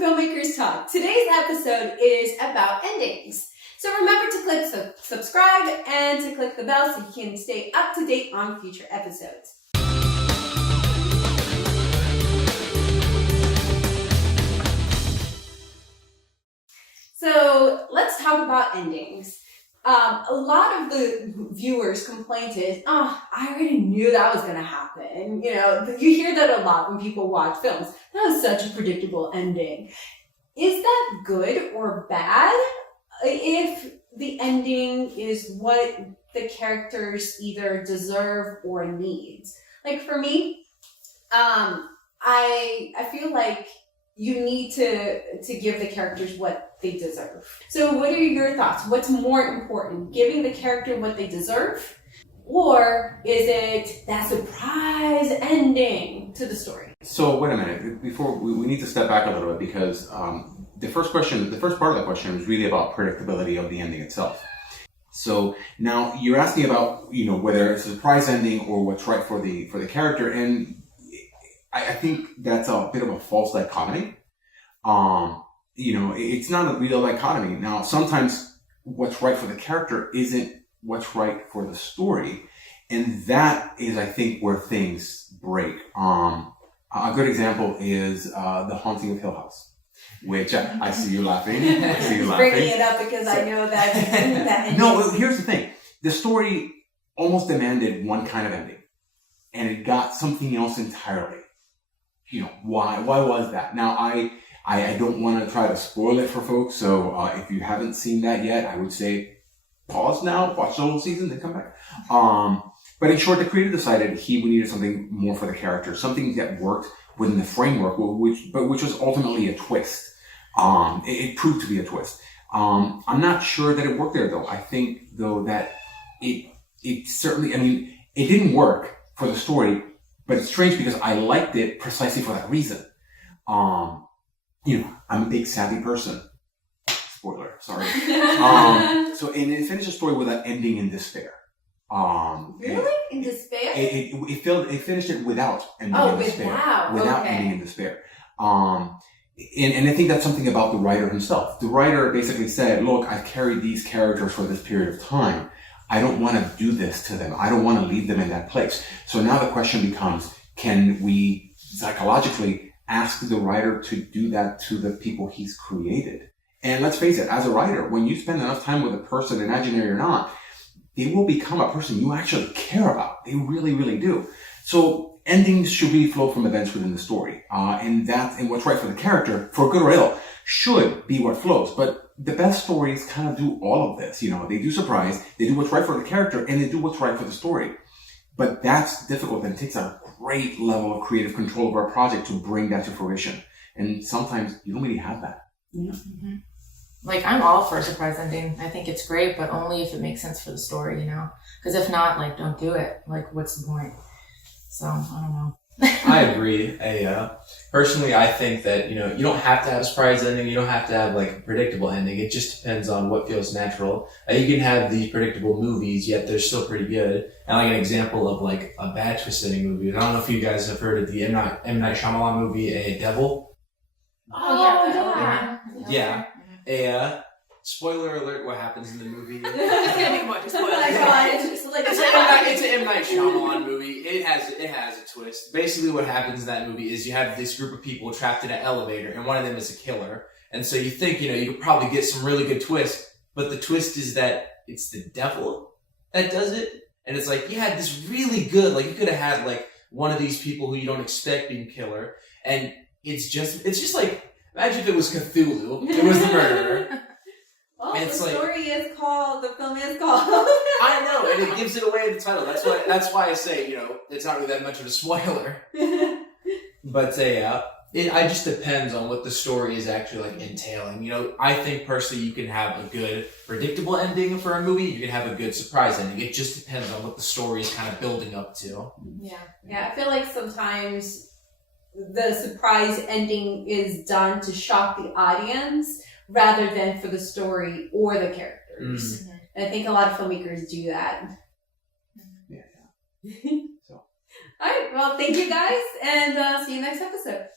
Filmmakers Talk. Today's episode is about endings. So remember to click subscribe and to click the bell so you can stay up to date on future episodes. So let's talk about endings. A lot of the viewers' complaint is, I already knew that was going to happen. You know, you hear that a lot when people watch films. That was such a predictable ending. Is that good or bad if the ending is what the characters either deserve or need? Like for me, I feel like you need to give the characters what they deserve. So what are your thoughts? What's more important, giving the character what they deserve, or is it that surprise ending to the story? So wait a minute, before we need to step back a little bit because the first part of the question was really about predictability of the ending itself. So now you're asking about, whether it's a surprise ending or what's right for the character, and I think that's a bit of a false dichotomy. It's not a real dichotomy. Now, sometimes what's right for the character isn't what's right for the story. And that is, I think, where things break. A good example is The Haunting of Hill House, which I see you laughing. Bringing it up because I know that No, well, here's the thing. The story almost demanded one kind of ending. And it got something else entirely. Why was that? Now, I don't want to try to spoil it for folks, so if you haven't seen that yet, I would say pause now, watch the whole season, then come back. But in short, the creator decided he needed something more for the character, something that worked within the framework, which was ultimately a twist. It proved to be a twist. I'm not sure that it worked there, though. I think, though, that it certainly, it didn't work for the story, but it's strange because I liked it precisely for that reason. I'm a big savvy person. Spoiler, sorry. And it finished the story with an ending in despair. Really? In despair? It finished it without ending in despair. Without ending in despair. And I think that's something about the writer himself. The writer basically said, look, I've carried these characters for this period of time. I don't want to do this to them. I don't want to leave them in that place. So now the question becomes, can we psychologically ask the writer to do that to the people he's created? And let's face it, as a writer, when you spend enough time with a person, imaginary or not, they will become a person you actually care about. They really, really do. So endings should really flow from events within the story. And what's right for the character, for good or ill, should be what flows. But the best stories kind of do all of this. They do surprise, they do what's right for the character, and they do what's right for the story. But that's difficult, and it takes a great level of creative control over a project to bring that to fruition. And sometimes you don't really have that. Yeah. Mm-hmm. Like, I'm all for a surprise ending. I think it's great, but only if it makes sense for the story, Because if not, don't do it. What's the point? So, I don't know. I agree. Personally, I think that, you don't have to have a surprise ending. You don't have to have, a predictable ending. It just depends on what feels natural. You can have these predictable movies, yet they're still pretty good. And, an example of, a bad twist ending movie. I don't know if you guys have heard of the M. Night Shyamalan movie, Devil. Oh, yeah. Yeah. Spoiler alert, what happens in the movie. It's gonna be much spoiler. It's an M. Night Shyamalan movie. It has a twist. Basically what happens in that movie is you have this group of people trapped in an elevator, and one of them is a killer. And so you think, you could probably get some really good twists, but the twist is that it's the devil that does it. And it's you had this really good, you could have had one of these people who you don't expect being killer, and it's just imagine if it was Cthulhu, it was the murderer. Well, the film is called. I know, and it gives it away in the title. That's why I say, it's not really that much of a spoiler. But it just depends on what the story is actually entailing. I think personally you can have a good predictable ending for a movie. You can have a good surprise ending. It just depends on what the story is kind of building up to. Yeah. I feel like sometimes the surprise ending is done to shock the audience rather than for the story or the characters. Mm-hmm. And I think a lot of filmmakers do that. Yeah. All right. Well, thank you guys, and see you next episode.